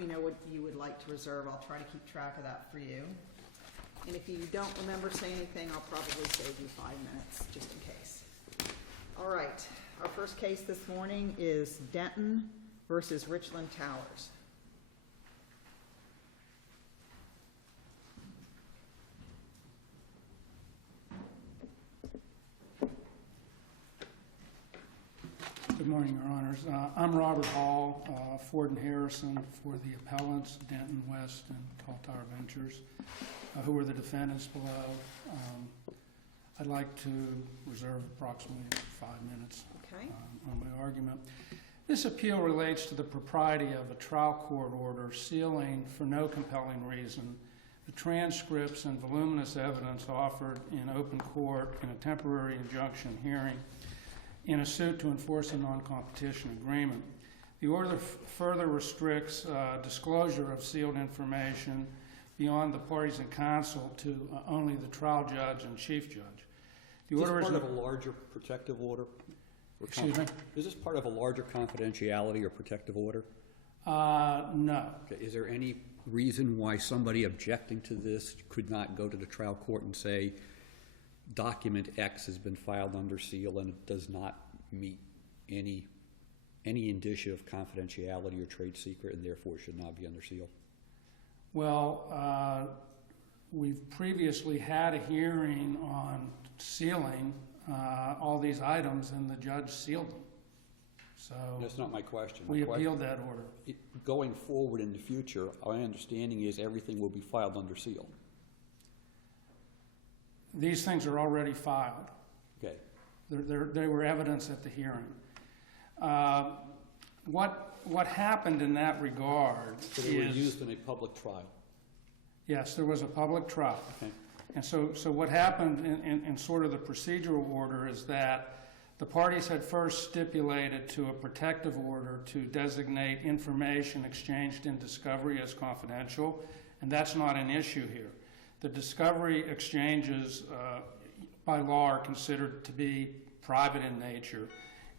me know what you would like to reserve. I'll try to keep track of that for you. And if you don't remember saying anything, I'll probably save you 5 minutes, just in case. All right, our first case this morning is Denton versus Richland Towers. Good morning, Your Honors. I'm Robert Hall, Ford and Harrison for the appellants, Denton West and Kaltar Ventures, who are the defendants below. I'd like to reserve approximately 5 minutes on my argument. This appeal relates to the propriety of a trial court order sealing, for no compelling reason, the transcripts and voluminous evidence offered in open court in a temporary injunction hearing in a suit to enforce a non-competition agreement. The order further restricts disclosure of sealed information beyond the parties in counsel to only the trial judge and chief judge. The Is this order part of a larger protective order? Excuse me? Is this part of a larger confidentiality or protective order? No. Okay. Is there any reason why somebody objecting to this could not go to the trial court and say, document X has been filed under seal and it does not meet any indicia of confidentiality or trade secret and therefore should not be under seal? Well, we've previously had a hearing on sealing all these items and the judge sealed them. So that's not my question. We appealed that order. Going forward in the future, my understanding is everything will be filed under seal. These things are already filed. Okay. They were evidence at the hearing. What happened in that regard So they were used in a public trial? Yes, there was a public trial. Okay. And so what happened in sort of the procedural order is that the parties had first stipulated to a protective order to designate information exchanged in discovery as confidential, and that's not an issue here. The discovery exchanges by law are considered to be private in nature,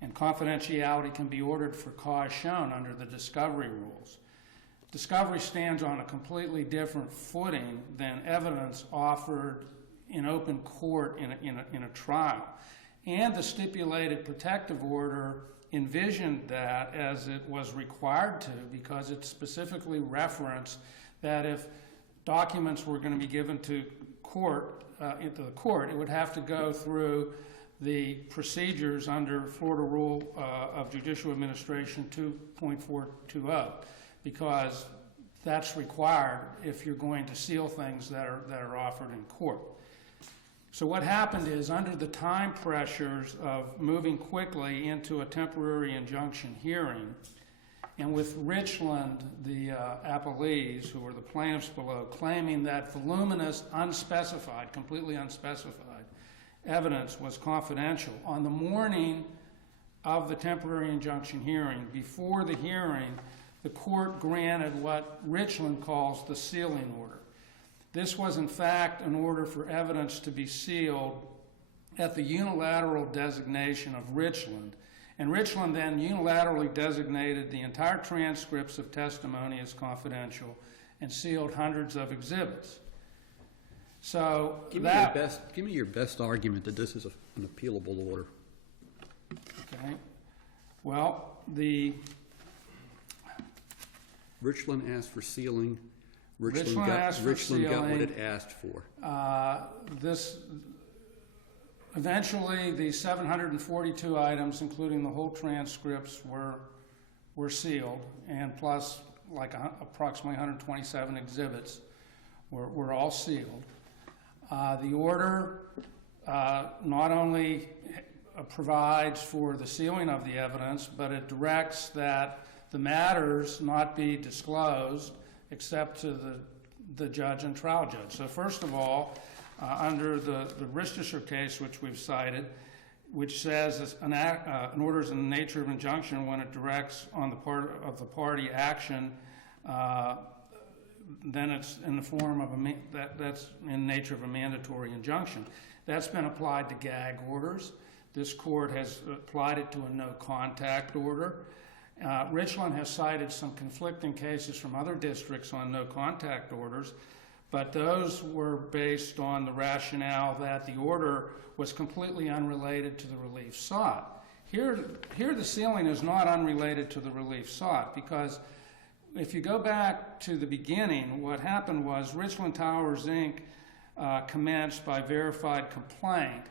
and confidentiality can be ordered for cause shown under the discovery rules. Discovery stands on a completely different footing than evidence offered in open court in a trial. And the stipulated protective order envisioned that as it was required to, because it specifically referenced that if documents were going to be given to court, into the court, it would have to go through the procedures under Florida Rule of Judicial Administration 2.420, because that's required if you're going to seal things that are offered in court. So what happened is, under the time pressures of moving quickly into a temporary injunction hearing, and with Richland, the appellees, who were the plaintiffs below, claiming that voluminous, unspecified, completely unspecified evidence was confidential, on the morning of the temporary injunction hearing, before the hearing, the court granted what Richland calls the sealing order. This was, in fact, an order for evidence to be sealed at the unilateral designation of Richland. And Richland then unilaterally designated the entire transcripts of testimony as confidential and sealed hundreds of exhibits. So give me your best argument that this is an appealable order. Okay. Well, Richland asked for sealing. Richland got what it asked for. Eventually, the 742 items, including the whole transcripts, were sealed, and plus approximately 127 exhibits were all sealed. The order not only provides for the sealing of the evidence, but it directs that the matters not be disclosed except to the judge and trial judge. So first of all, under the Ristischer case, which we've cited, which says an order is in the nature of injunction when it directs on the part of the party action, then it's in the form of that's in nature of a mandatory injunction. That's been applied to gag orders. This court has applied it to a no contact order. Richland has cited some conflicting cases from other districts on no contact orders, but those were based on the rationale that the order was completely unrelated to the relief sought. Here the sealing is not unrelated to the relief sought, because if you go back to the beginning, what happened was Richland Towers, Inc. Commenced by verified complaint,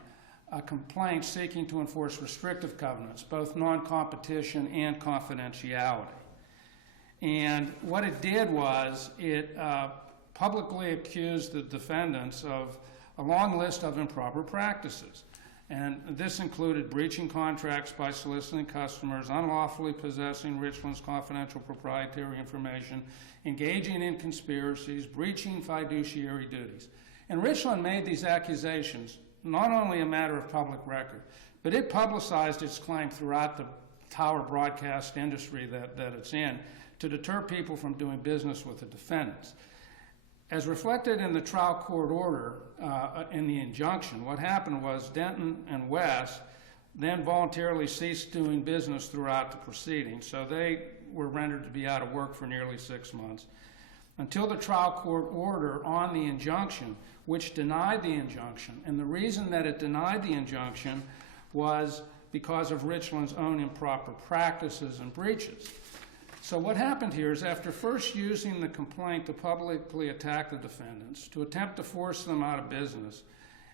a complaint seeking to enforce restrictive covenants, both non-competition and confidentiality. And what it did was it publicly accused the defendants of a long list of improper practices. And this included breaching contracts by soliciting customers, unlawfully possessing Richland's confidential proprietary information, engaging in conspiracies, breaching fiduciary duties. And Richland made these accusations not only a matter of public record, but it publicized its claim throughout the tower broadcast industry that it's in to deter people from doing business with the defendants. As reflected in the trial court order in the injunction, what happened was Denton and West then voluntarily ceased doing business throughout the proceedings, so they were rendered to be out of work for nearly 6 months, until the trial court order on the injunction, which denied the injunction. And the reason that it denied the injunction was because of Richland's own improper practices and breaches. So what happened here is, after first using the complaint to publicly attack the defendants, to attempt to force them out of business,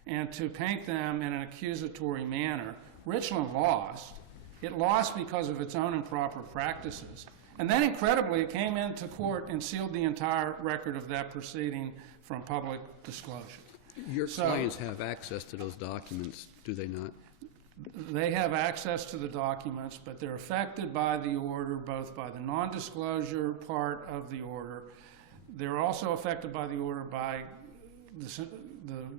and to paint them in an accusatory manner, Richland lost. It lost because of its own improper practices. And then, incredibly, it came into court and sealed the entire record of that proceeding from public disclosure. Your clients have access to those documents, do they not? They have access to the documents, but they're affected by the order, both by the non-disclosure part of the order. They're also affected by the order by the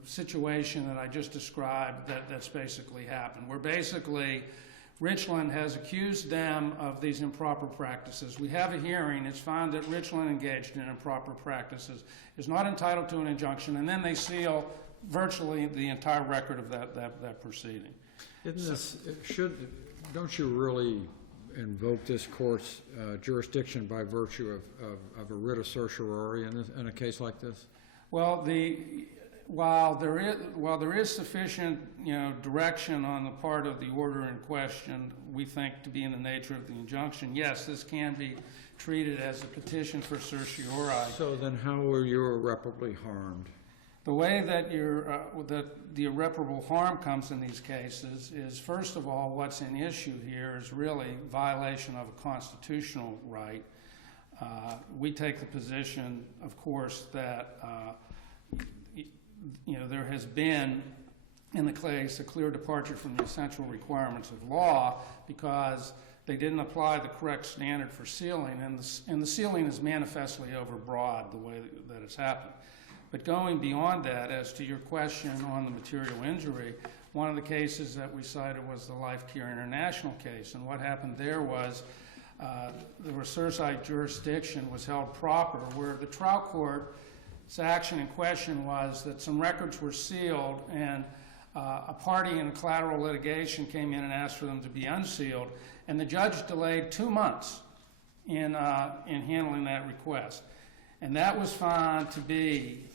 situation that I just described that's basically happened, where basically Richland has accused them of these improper practices. We have a hearing. It's found that Richland engaged in improper practices, is not entitled to an injunction, and then they seal virtually the entire record of that proceeding. Don't you really invoke this court's jurisdiction by virtue of a writ of certiorari in a case like this? Well, while there is sufficient, direction on the part of the order in question, we think to be in the nature of the injunction, yes, this can be treated as a petition for certiorari. So then, how were you irreparably harmed? The way that the irreparable harm comes in these cases is, first of all, what's in issue here is really violation of a constitutional right. We take the position, of course, that there has been, in the case, a clear departure from the essential requirements of law because they didn't apply the correct standard for sealing, and the sealing is manifestly overbroad the way that it's happened. But going beyond that, as to your question on the material injury, one of the cases that we cited was the Life Care International case. And what happened there was the recercite jurisdiction was held proper, where the trial court's action in question was that some records were sealed and a party in collateral litigation came in and asked for them to be unsealed. And the judge delayed 2 months in handling that request. And that was found to be,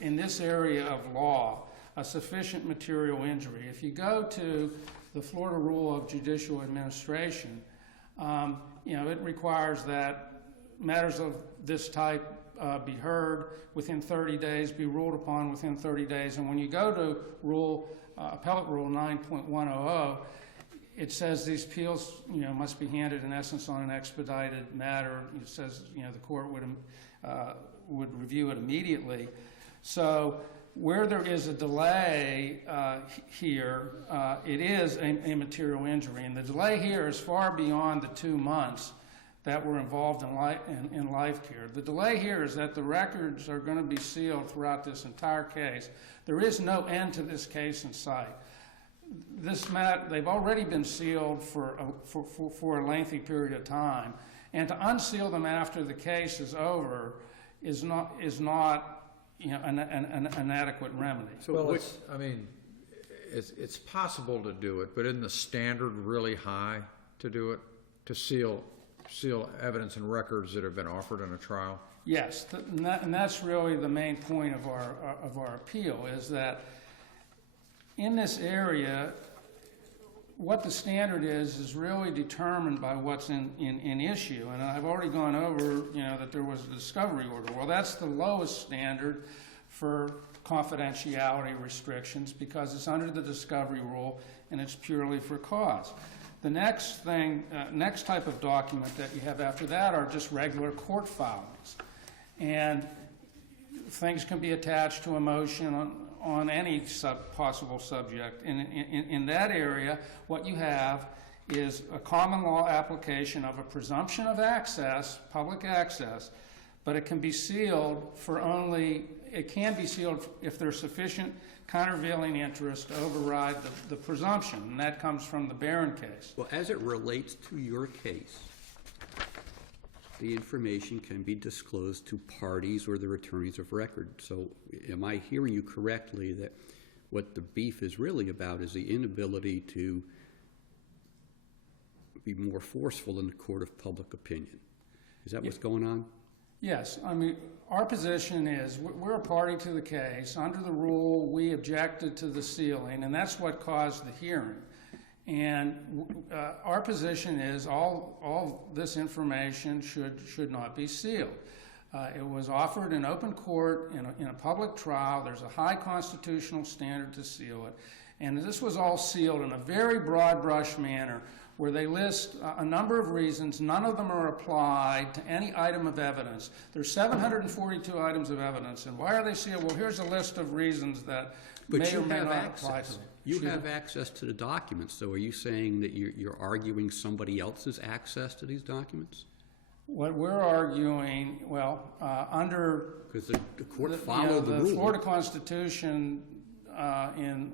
in this area of law, a sufficient material injury. If you go to the Florida Rule of Judicial Administration, it requires that matters of this type be heard within 30 days, be ruled upon within 30 days. And when you go to Appellate Rule 9.100, it says these appeals, must be handed in essence on an expedited matter. It says, the court would review it immediately. So where there is a delay here, it is a material injury. And the delay here is far beyond the 2 months that were involved in life care. The delay here is that the records are going to be sealed throughout this entire case. There is no end to this case in sight. They've already been sealed for a lengthy period of time, and to unseal them after the case is over is not an adequate remedy. So it's possible to do it, but isn't the standard really high to do it, to seal seal evidence and records that have been offered in a trial? Yes, and that's really the main point of our appeal, is that in this area, what the standard is really determined by what's in issue. And I've already gone over, that there was a discovery order. Well, that's the lowest standard for confidentiality restrictions because it's under the discovery rule and it's purely for cause. The next type of document that you have after that are just regular court filings. And things can be attached to a motion on any possible subject. In that area, what you have is a common law application of a presumption of access, public access, but it can be sealed it can be sealed if there's sufficient countervailing interest to override the presumption, and that comes from the Barron case. Well, as it relates to your case, the information can be disclosed to parties or their attorneys of record. So am I hearing you correctly that what the beef is really about is the inability to be more forceful in the court of public opinion? Is that what's going on? Yes. I mean, our position is we're a party to the case. Under the rule, we objected to the sealing, and that's what caused the hearing. And our position is all this information should not be sealed. It was offered in open court in a public trial. There's a high constitutional standard to seal it. And this was all sealed in a very broad brush manner where they list a number of reasons. None of them are applied to any item of evidence. There's 742 items of evidence. And why are they sealed? Well, here's a list of reasons that may or may not apply to them. You have access to the documents, so are you saying that you're arguing somebody else's access to these documents? What we're arguing, under Because the court followed the rule. The Florida Constitution in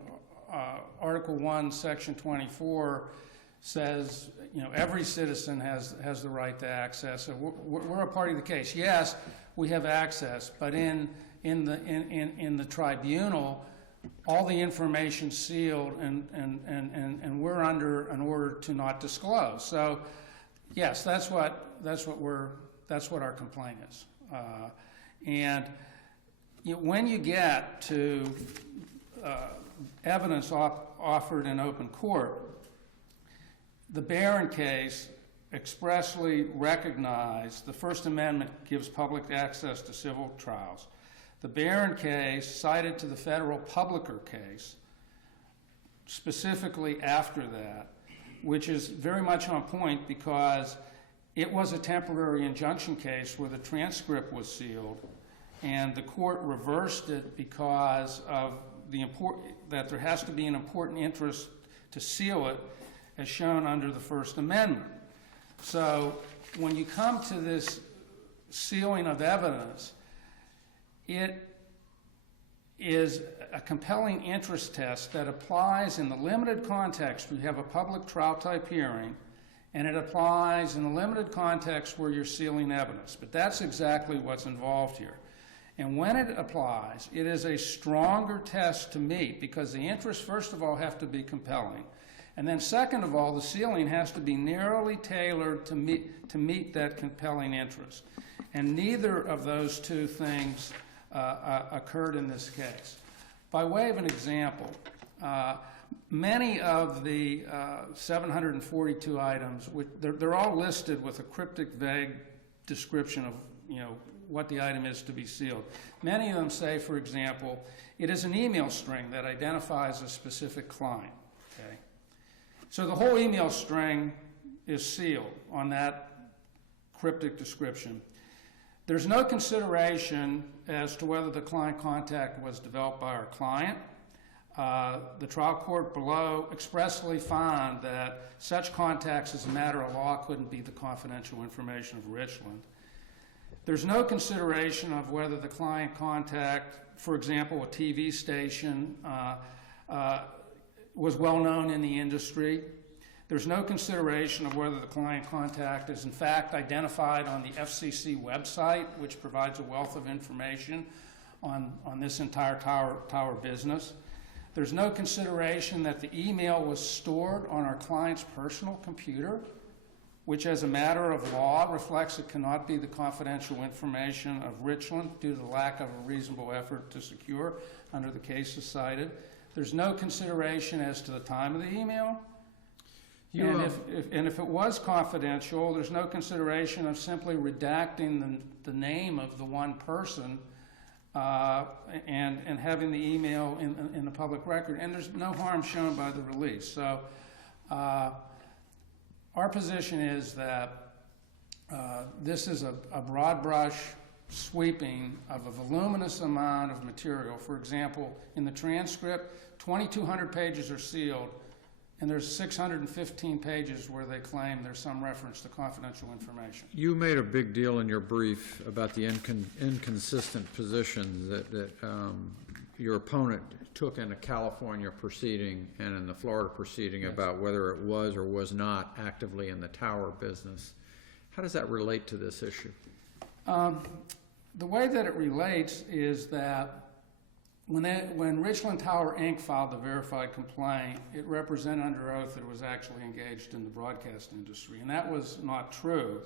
Article 1, Section 24 says, every citizen has the right to access. So we're a party to the case. Yes, we have access, but in the tribunal, all the information sealed, and we're under an order to not disclose. So, yes, that's what our complaint is. When you get to evidence offered in open court, the Barron case expressly recognized the First Amendment gives public access to civil trials. The Barron case cited to the federal publicer case specifically after that, which is very much on point because it was a temporary injunction case where the transcript was sealed, and the court reversed it because of that there has to be an important interest to seal it, as shown under the First Amendment. So when you come to this sealing of evidence, it is a compelling interest test that applies in the limited context. We have a public trial type hearing, and it applies in the limited context where you're sealing evidence. But that's exactly what's involved here. And when it applies, it is a stronger test to meet because the interests, first of all, have to be compelling. And then second of all, the sealing has to be narrowly tailored to meet that compelling interest. And neither of those two things occurred in this case. By way of an example, many of the 742 items, they're all listed with a cryptic, vague description of what the item is to be sealed. Many of them say, for example, it is an email string that identifies a specific client. Okay? So the whole email string is sealed on that cryptic description. There's no consideration as to whether the client contact was developed by our client. The trial court below expressly found that such contacts as a matter of law couldn't be the confidential information of Richland. There's no consideration of whether the client contact, for example, a TV station, was well known in the industry. There's no consideration of whether the client contact is in fact identified on the FCC website, which provides a wealth of information on this entire tower business. There's no consideration that the email was stored on our client's personal computer. which as a matter of law reflects it cannot be the confidential information of Richland due to the lack of a reasonable effort to secure under the cases cited. There's no consideration as to the time of the email. And if it was confidential, there's no consideration of simply redacting the name of the one person and having the email in the public record. And there's no harm shown by the release. So our position is that this is a broad brush sweeping of a voluminous amount of material. For example, in the transcript, 2,200 pages are sealed, and there's 615 pages where they claim there's some reference to confidential information. You made a big deal in your brief about the inconsistent positions that your opponent took in a California proceeding and in the Florida proceeding. Yes. About whether it was or was not actively in the tower business. How does that relate to this issue? The way that it relates is that when Richland Tower, Inc. filed the verified complaint, it represented under oath that it was actually engaged in the broadcast industry, and that was not true,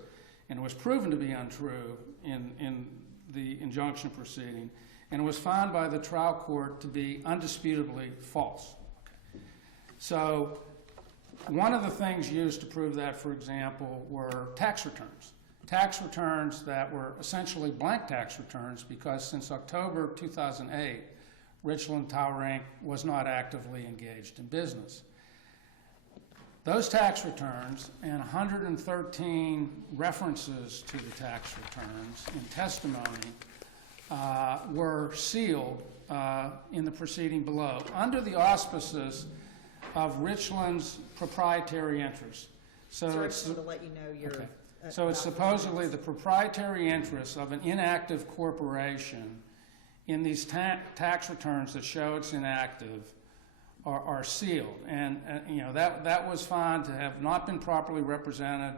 and it was proven to be untrue in the injunction proceeding, and it was found by the trial court to be undisputably false. Okay. So one of the things used to prove that, for example, were tax returns. Tax returns that were essentially blank tax returns because since October 2008, Richland Tower, Inc. was not actively engaged in business. Those tax returns and 113 references to the tax returns in testimony were sealed in the proceeding below under the auspices of Richland's proprietary interest. So it's to let you know you're... Okay. So it's supposedly the proprietary interests of an inactive corporation in these tax returns that show it's inactive are sealed. And that was found to have not been properly represented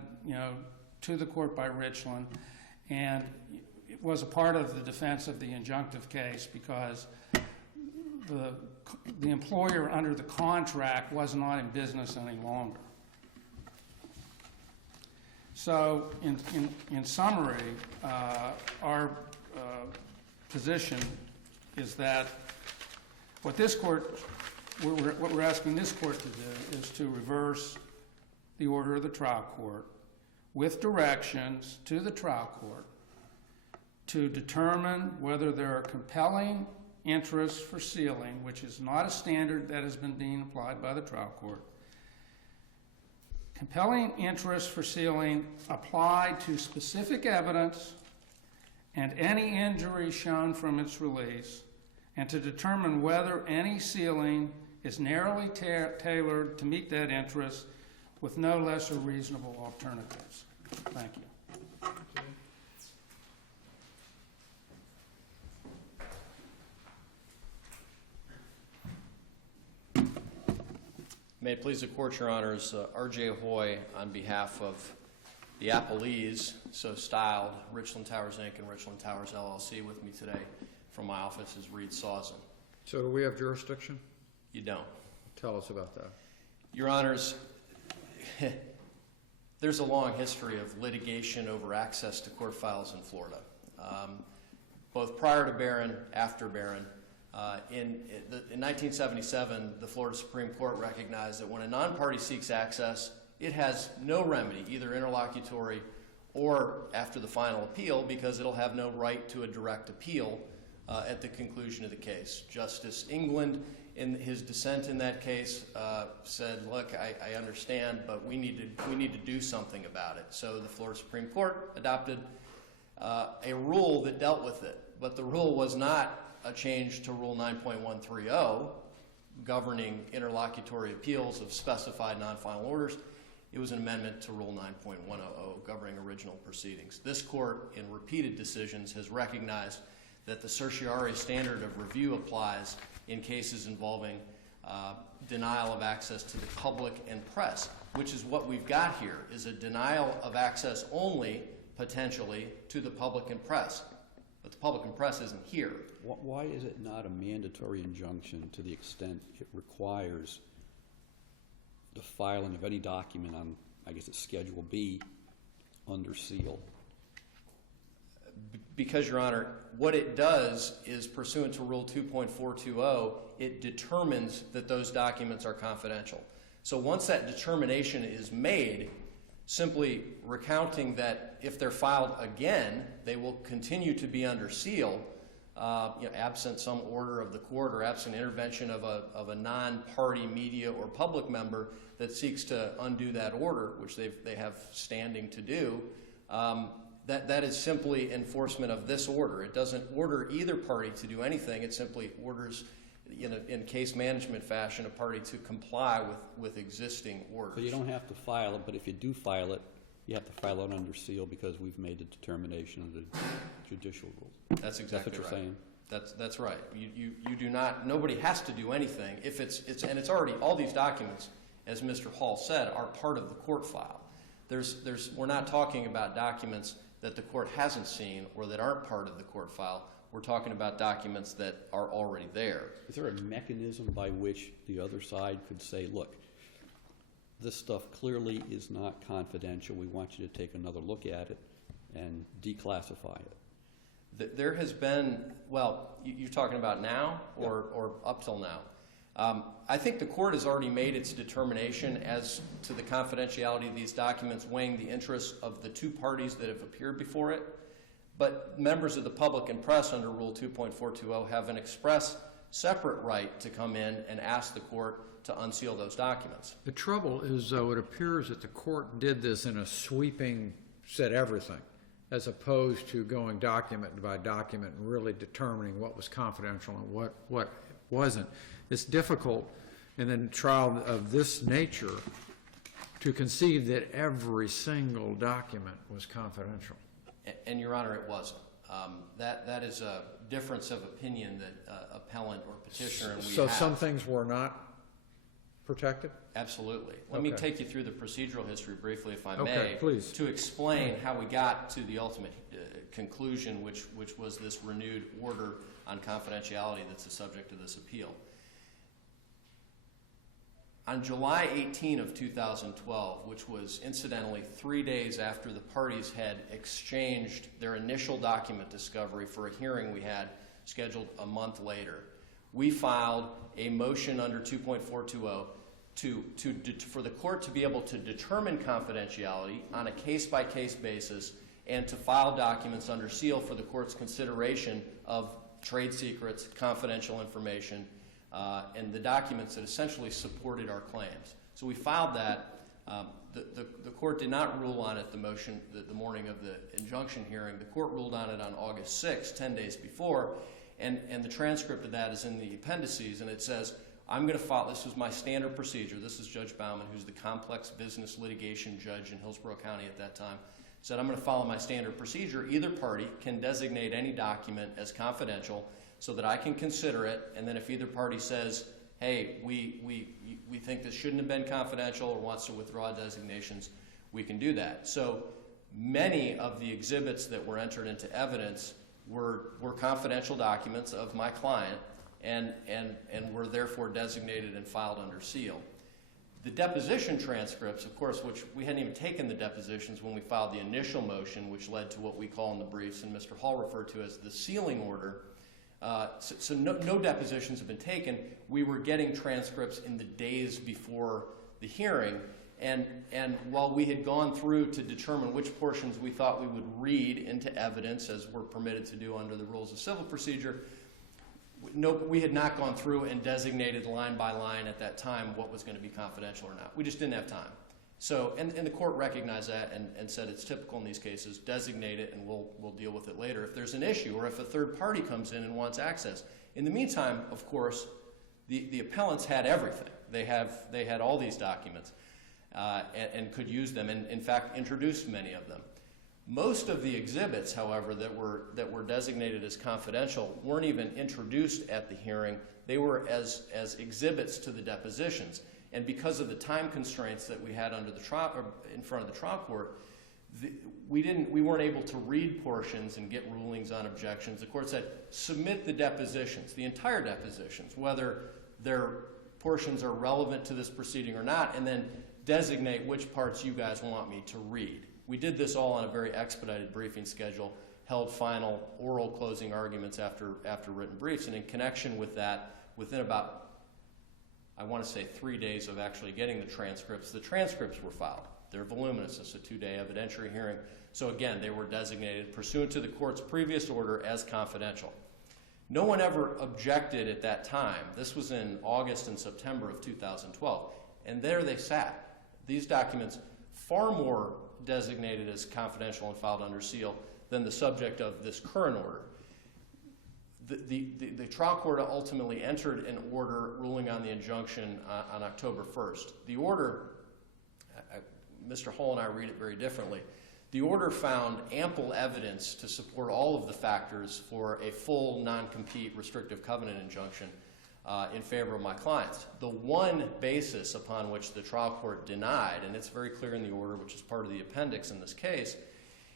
to the court by Richland, and it was a part of the defense of the injunctive case because the employer under the contract was not in business any longer. So, in summary, our position is that what we're asking this court to do is to reverse the order of the trial court with directions to the trial court to determine whether there are compelling interests for sealing, which is not a standard that has been being applied by the trial court. Compelling interests for sealing applied to specific evidence and any injury shown from its release, and to determine whether any sealing is narrowly tailored to meet that interest with no lesser reasonable alternatives. Thank you. May it please the Court, Your Honors, R.J. Hoy on behalf of the appellees, so styled, Richland Towers, Inc. and Richland Towers, LLC, with me today from my office is Reed Sawson. So do we have jurisdiction? You don't. Tell us about that. Your Honors, there's a long history of litigation over access to court files in Florida, both prior to Barron, after Barron. In 1977, the Florida Supreme Court recognized that when a non-party seeks access, it has no remedy, either interlocutory or after the final appeal, because it'll have no right to a direct appeal at the conclusion of the case. Justice England, in his dissent in that case, said, look, I understand, but we need to do something about it. So the Florida Supreme Court adopted a rule that dealt with it, but the rule was not a change to Rule 9.130, governing interlocutory appeals of specified non-final orders. It was an amendment to Rule 9.100, governing original proceedings. This Court, in repeated decisions, has recognized that the certiorari standard of review applies in cases involving denial of access to the public and press, which is what we've got here, is a denial of access only, potentially, to the public and press. But the public and press isn't here. Why is it not a mandatory injunction to the extent it requires the filing of any document on I guess it's Schedule B, under seal? Because, Your Honor, what it does is, pursuant to Rule 2.420, it determines that those documents are confidential. So once that determination is made, simply recounting that if they're filed again, they will continue to be under seal, absent some order of the court or absent intervention of a non-party media or public member that seeks to undo that order, which they have standing to do. That is simply enforcement of this order. It doesn't order either party to do anything. It simply orders, in case management fashion, a party to comply with existing orders. So you don't have to file it, but if you do file it, you have to file it under seal because we've made the determination of the judicial rules. That's exactly That's what you're right. saying? That's right. You do not. Nobody has to do anything if it's already, all these documents, as Mr. Hall said, are part of the court file. We're not talking about documents that the court hasn't seen or that aren't part of the court file. We're talking about documents that are already there. Is there a mechanism by which the other side could say, look, this stuff clearly is not confidential. We want you to take another look at it and declassify it? There has been, well, you're talking about now or up till now? I think the court has already made its determination as to the confidentiality of these documents, weighing the interests of the two parties that have appeared before it. But members of the public and press under Rule 2.420 have an express separate right to come in and ask the court to unseal those documents. The trouble is, though, it appears that the court did this in a sweeping, said everything, as opposed to going document by document and really determining what was confidential and what wasn't. It's difficult in a trial of this nature to concede that every single document was confidential. And, Your Honor, it wasn't. That is a difference of opinion that appellant or petitioner and we So have. some things were not protected? Absolutely. Let me Okay. take you through the procedural history briefly, if I Okay, may, please. to explain how we got to the ultimate conclusion, which was this renewed order on confidentiality that's the subject of this appeal. On July 18 of 2012, which was incidentally 3 days after the parties had exchanged their initial document discovery for a hearing we had scheduled a month later, we filed a motion under 2.420 for the court to be able to determine confidentiality on a case-by-case basis and to file documents under seal for the court's consideration of trade secrets, confidential information, and the documents that essentially supported our claims. So we filed that. The court did not rule on it the morning of the injunction hearing. The court ruled on it on August 6, 10 days before, and the transcript of that is in the appendices, and it says, I'm going to file, this was my standard procedure. This is Judge Bauman, who's the complex business litigation judge in Hillsborough County at that time, said, I'm going to follow my standard procedure. Either party can designate any document as confidential so that I can consider it, and then if either party says, hey, we think this shouldn't have been confidential or wants to withdraw designations, we can do that. So many of the exhibits that were entered into evidence were confidential documents of my client and were therefore designated and filed under seal. The deposition transcripts, of course, which we hadn't even taken the depositions when we filed the initial motion, which led to what we call in the briefs and Mr. Hall referred to as the sealing order. So no depositions have been taken. We were getting transcripts in the days before the hearing, and while we had gone through to determine which portions we thought we would read into evidence, as we're permitted to do under the rules of civil procedure, we had not gone through and designated line by line at that time what was going to be confidential or not. We just didn't have time. So, and the court recognized that and said it's typical in these cases, designate it and we'll deal with it later if there's an issue or if a third party comes in and wants access. In the meantime, of course, the appellants had everything. They had all these documents and could use them and in fact introduced many of them. Most of the exhibits, however, that were designated as confidential weren't even introduced at the hearing. They were as exhibits to the depositions. And because of the time constraints that we had under the trial, or in front of the trial court, we weren't able to read portions and get rulings on objections. The court said, submit the depositions, the entire depositions, whether their portions are relevant to this proceeding or not, and then designate which parts you guys want me to read. We did this all on a very expedited briefing schedule, held final oral closing arguments after written briefs, and in connection with that, within about, I want to say 3 days of actually getting the transcripts were filed. They're voluminous. It's a 2-day evidentiary hearing. So again, they were designated pursuant to the court's previous order as confidential. No one ever objected at that time. This was in August and September of 2012. And there they sat. These documents, far more designated as confidential and filed under seal than the subject of this current order. The trial court ultimately entered an order ruling on the injunction on October 1st. The order, Mr. Hull and I read it very differently. The order found ample evidence to support all of the factors for a full non-compete restrictive covenant injunction in favor of my clients. The one basis upon which the trial court denied, and it's very clear in the order, which is part of the appendix in this case,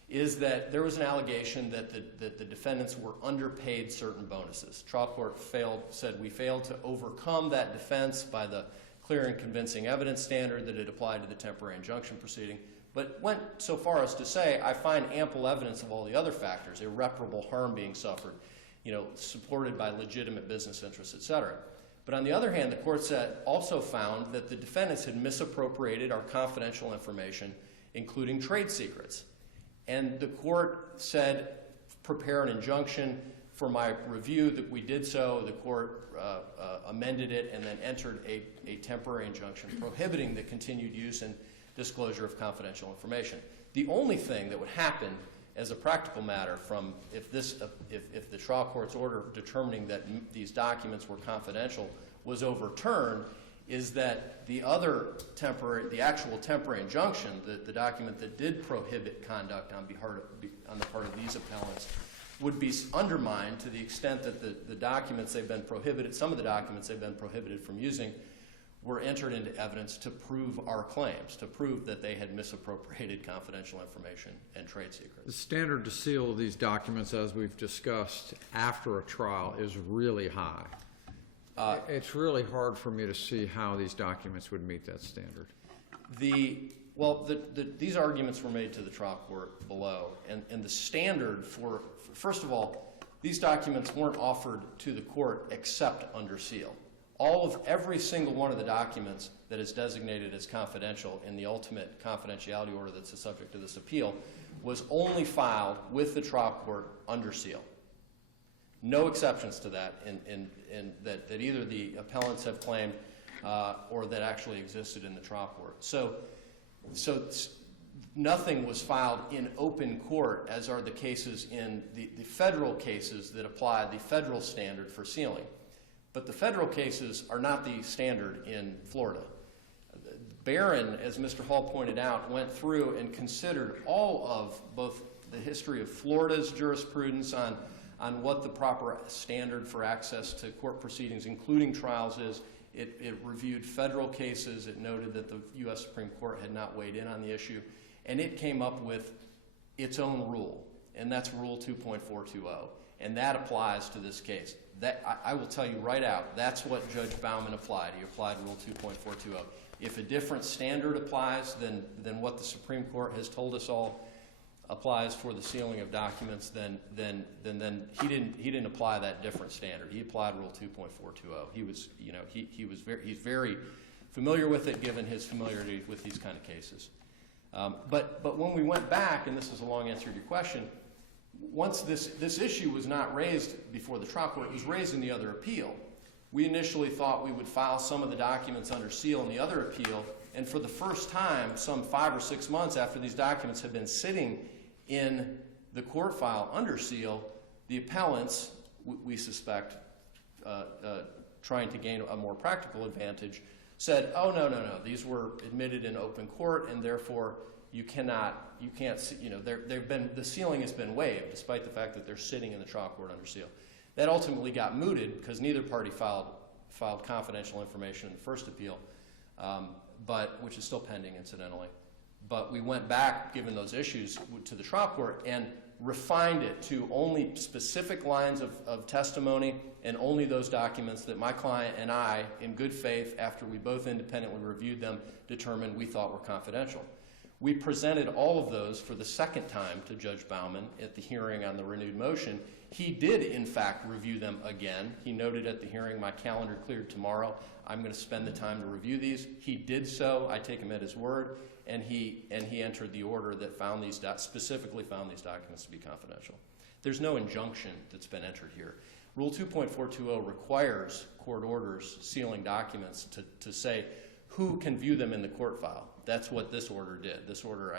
is that there was an allegation that the defendants were underpaid certain bonuses. Trial court said we failed to overcome that defense by the clear and convincing evidence standard that it applied to the temporary injunction proceeding, but went so far as to say, I find ample evidence of all the other factors, irreparable harm being suffered, supported by legitimate business interests, et cetera. But on the other hand, the court also found that the defendants had misappropriated our confidential information, including trade secrets. And the court said, prepare an injunction for my review. That we did so. The court amended it and then entered a temporary injunction prohibiting the continued use and disclosure of confidential information. The only thing that would happen as a practical matter from if the trial court's order determining that these documents were confidential was overturned is that the actual temporary injunction, the document that did prohibit conduct on the part of these appellants, would be undermined to the extent that the documents they've been prohibited, some of the documents they've been prohibited from using, were entered into evidence to prove our claims, to prove that they had misappropriated confidential information and trade secrets. The standard to seal these documents, as we've discussed, after a trial is really high. It's really hard for me to see how these documents would meet that standard. These arguments were made to the trial court below, and the standard for, first of all, these documents weren't offered to the court except under seal. Every single one of the documents that is designated as confidential in the ultimate confidentiality order that's the subject of this appeal was only filed with the trial court under seal. No exceptions to that that either the appellants have claimed or that actually existed in the trial court. So nothing was filed in open court, as are the cases in the federal cases that apply the federal standard for sealing. But the federal cases are not the standard in Florida. Barron, as Mr. Hall pointed out, went through and considered all of both the history of Florida's jurisprudence on what the proper standard for access to court proceedings, including trials, is. It reviewed federal cases. It noted that the U.S. Supreme Court had not weighed in on the issue. And it came up with its own rule, and that's Rule 2.420. And that applies to this case. I will tell you right out, that's what Judge Bauman applied. He applied Rule 2.420. If a different standard applies than what the Supreme Court has told us all applies for the sealing of documents, then he didn't apply that different standard. He applied Rule 2.420. He's very familiar with it, given his familiarity with these kind of cases. But when we went back, and this is a long answer to your question, once this issue was not raised before the trial court, it was raised in the other appeal. We initially thought we would file some of the documents under seal in the other appeal, and for the first time, some 5 or 6 months after these documents had been sitting in the court file under seal, the appellants, we suspect, trying to gain a more practical advantage, said, oh, no, these were admitted in open court, and therefore the sealing has been waived, despite the fact that they're sitting in the trial court under seal. That ultimately got mooted because neither party filed confidential information in the first appeal, which is still pending, incidentally. But we went back, given those issues, to the trial court, and refined it to only specific lines of testimony and only those documents that my client and I, in good faith, after we both independently reviewed them, determined we thought were confidential. We presented all of those for the second time to Judge Bauman at the hearing on the renewed motion. He did, in fact, review them again. He noted at the hearing, my calendar cleared tomorrow. I'm going to spend the time to review these. He did so. I take him at his word. And he entered the order that specifically found these documents to be confidential. There's no injunction that's been entered here. Rule 2.420 requires court orders sealing documents to say who can view them in the court file. That's what this order did. This order,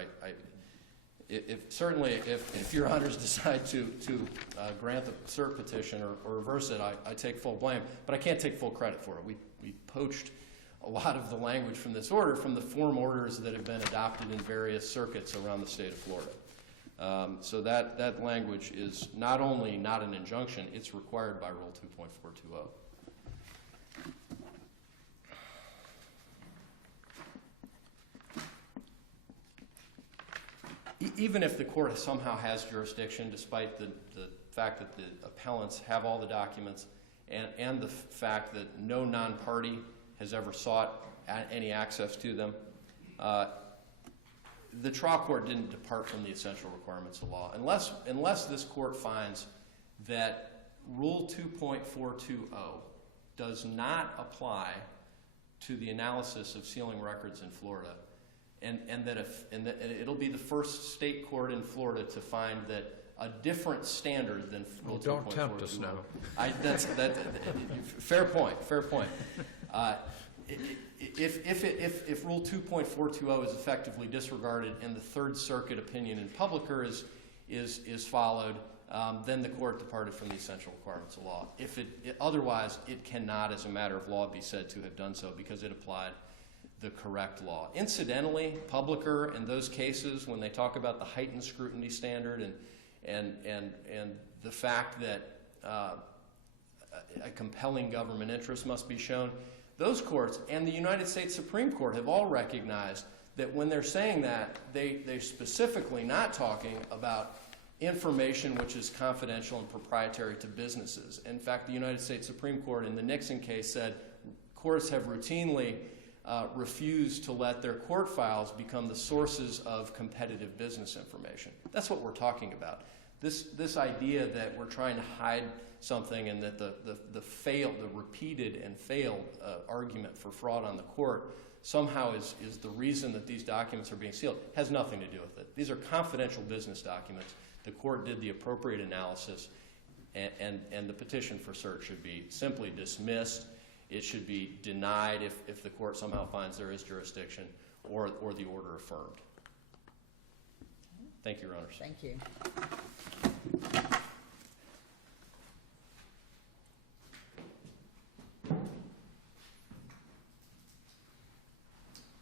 if your honors decide to grant the cert petition or reverse it, I take full blame, but I can't take full credit for it. We poached a lot of the language from this order from the form orders that have been adopted in various circuits around the state of Florida. So that language is not only not an injunction, it's required by Rule 2.420. Even if the court somehow has jurisdiction, despite the fact that the appellants have all the documents and the fact that no non-party has ever sought any access to them, the trial court didn't depart from the essential requirements of law. Unless this court finds that Rule 2.420 does not apply to the analysis of sealing records in Florida, and that it'll be the first state court in Florida to find that a different standard than Rule 2.420. Don't tempt us now. Fair point. If Rule 2.420 is effectively disregarded and the Third Circuit opinion in Publicker is followed, then the court departed from the essential requirements of law. Otherwise, it cannot, as a matter of law, be said to have done so because it applied the correct law. Incidentally, Publicker in those cases, when they talk about the heightened scrutiny standard and the fact that a compelling government interest must be shown, those courts and the United States Supreme Court have all recognized that when they're saying that, they're specifically not talking about information which is confidential and proprietary to businesses. In fact, the United States Supreme Court in the Nixon case said courts have routinely refused to let their court files become the sources of competitive business information. That's what we're talking about. This idea that we're trying to hide something and that the repeated and failed argument for fraud on the court somehow is the reason that these documents are being sealed has nothing to do with it. These are confidential business documents. The court did the appropriate analysis, and the petition for cert should be simply dismissed. It should be denied if the court somehow finds there is jurisdiction, or the order affirmed. Thank you, Your Honors. Thank you.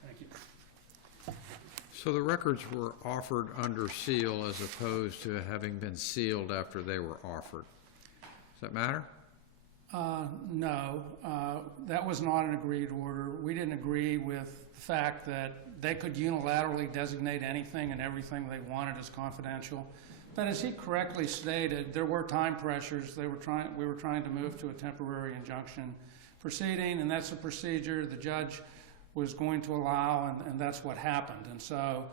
Thank you. So the records were offered under seal as opposed to having been sealed after they were offered. Does that matter? No, that was not an agreed order. We didn't agree with the fact that they could unilaterally designate anything and everything they wanted as confidential. But as he correctly stated, there were time pressures. We were trying to move to a temporary injunction proceeding, and that's a procedure the judge was going to allow, and that's what happened. And so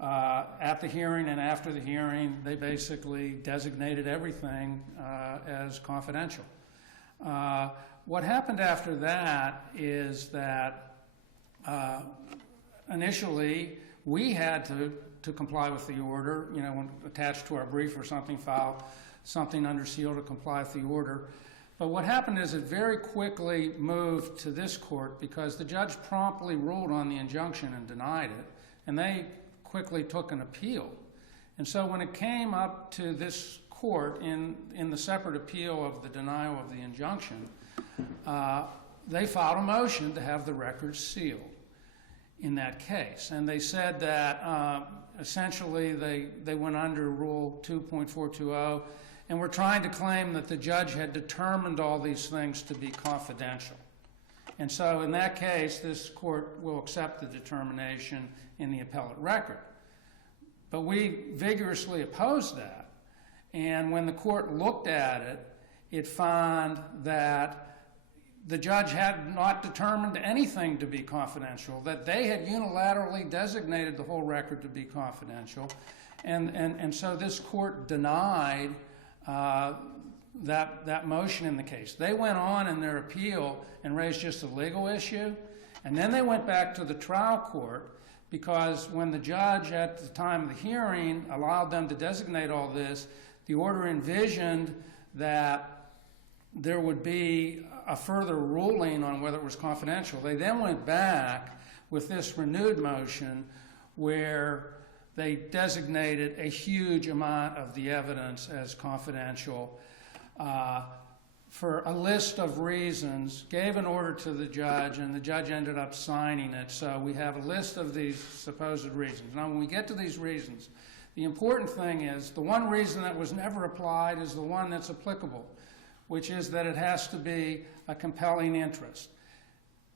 at the hearing and after the hearing, they basically designated everything as confidential. What happened after that is that initially we had to comply with the order, when attached to our brief or something, file something under seal to comply with the order. But what happened is it very quickly moved to this court because the judge promptly ruled on the injunction and denied it, and they quickly took an appeal. And so when it came up to this court in the separate appeal of the denial of the injunction, they filed a motion to have the records sealed in that case. And they said that essentially they went under Rule 2.420 and were trying to claim that the judge had determined all these things to be confidential. And so in that case, this court will accept the determination in the appellate record. But we vigorously opposed that And when the court looked at it, it found that the judge had not determined anything to be confidential, that they had unilaterally designated the whole record to be confidential. And so this court denied that motion in the case. They went on in their appeal and raised just a legal issue, and then they went back to the trial court, because when the judge at the time of the hearing allowed them to designate all this, the order envisioned that there would be a further ruling on whether it was confidential. They then went back with this renewed motion where they designated a huge amount of the evidence as confidential for a list of reasons, gave an order to the judge, and the judge ended up signing it. So we have a list of these supposed reasons. Now, when we get to these reasons, the important thing is the one reason that was never applied is the one that's applicable, which is that it has to be a compelling interest.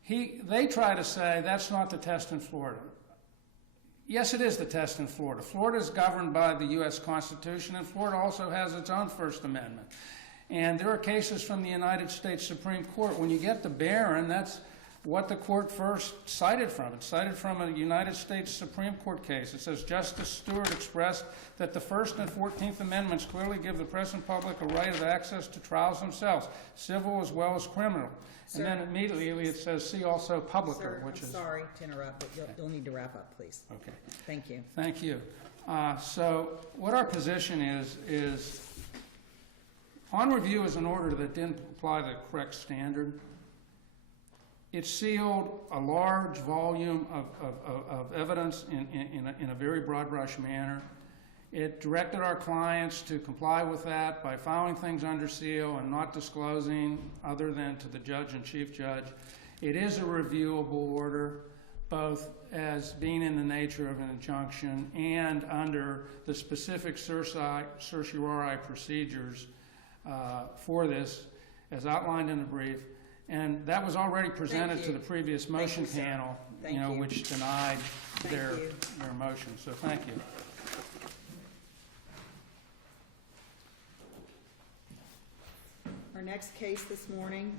They try to say that's not the test in Florida. Yes, it is the test in Florida. Florida is governed by the U.S. Constitution, and Florida also has its own First Amendment. And there are cases from the United States Supreme Court. When you get to Barron, that's what the court first cited from. It cited from a United States Supreme Court case. It says, Justice Stewart expressed that the First and 14th Amendments clearly give the present public a right of access to trials themselves, civil as well as criminal. Sir, and then immediately it says, see also publica, Sir, which I'm is... sorry to interrupt, but you'll need to wrap up, please. Okay. Thank you. Thank you. So what our position is on review is an order that didn't apply the correct standard. It sealed a large volume of evidence in a very broad brush manner. It directed our clients to comply with that by filing things under seal and not disclosing other than to the judge and chief judge. It is a reviewable order, both as being in the nature of an injunction and under the specific certiorari procedures for this, as outlined in the brief. And that was already presented to the previous motion panel, which denied their motion. So thank you. Our next case this morning